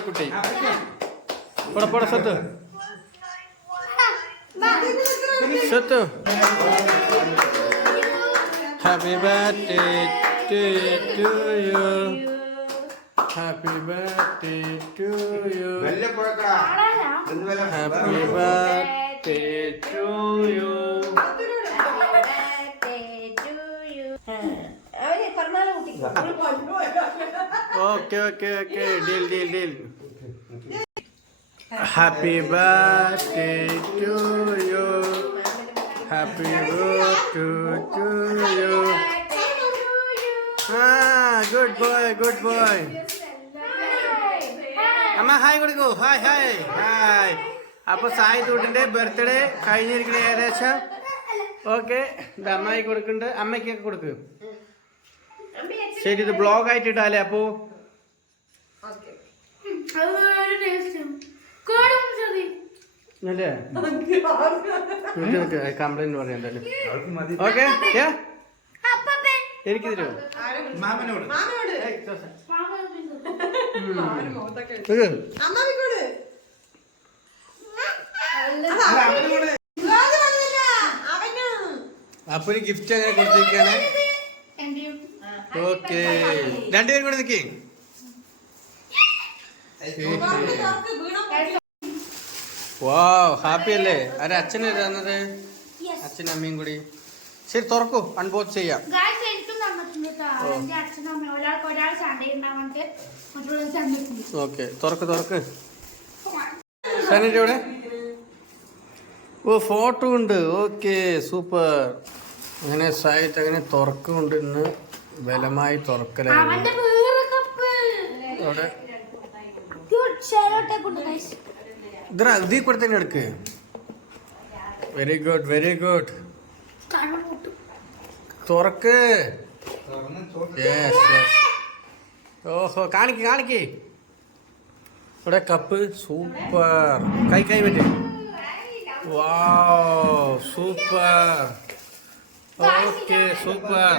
കുട്ടി. പോട പോട സത്ത് സത്ത് happy birthday to you happy birthday to you? Happy birthday to you okay okay okay. Deal deal deal. Happy birthday to you happy birthday to you ആ good boy good boy അമ്മ hi കൊടുക്കൂ. Hi hi hi അപ്പൊ സായി തൂട്ടിന്റെ birthday കഴിഞ്ഞിരിക്കണേ ഏകദേശം. Okay ഇത് അമ്മായി കൊടുക്കുന്നുണ്ട്. അമ്മയ്ക്കൊക്കെ കൊടുക്ക്. ശരി ഇത് ബ്ലോഗ് ആയിട്ട് ഇട്ടാലേ അപ്പോ അല്ലേ? കംപ്ലൈന്റ്. ഓക്കെ എനിക്ക് തരുമോ. മാമനോട്. ഇത്. അമ്മാവിക്കോട് അല്ല, ഓക്കെ. രണ്ടുപേരും കൂടെ വീണോ വാ ഹാപ്പി അല്ലേ? ആരെ അച്ഛൻ തന്നത്? അച്ഛനും അമ്മയും കൂടി. ശരി തുറക്കൂ. അൺബോക്സ് ചെയ്യാം. ഓക്കെ തുറക്ക് തുറക്ക്. സനിന്റെ ഇവിടെ ഓ ഫോട്ടോ ഉണ്ട്. Okay super. അങ്ങനെ സായിട്ട് അങ്ങനെ തുറക്കുന്നുണ്ട് ഇന്ന്. ബലമായി തുറക്കലാണ് അവന്റെ വേറെ കപ്പ് അവിടെ ക്യൂട്ട് ഷെയറോട്ടൊക്കെ ഉണ്ട് ഗൈസ് ഇത്ര ഇതിൽ കൂടെ തന്നെ എടുക്ക് വെരി ഗുഡ് വെരി ഗുഡ് കണ്ണു പൊട്ടും തുറക്ക് തുറന്ന് ചോദിച്ചു. യെസ് യെസ് ഓഹോ കാണിക്ക് കാണിക്ക് ഇവിടെ കപ്പ് സൂപ്പർ കൈ കൈ പറ്റി വാവ് സൂപ്പർ ഓക്കെ സൂപ്പർ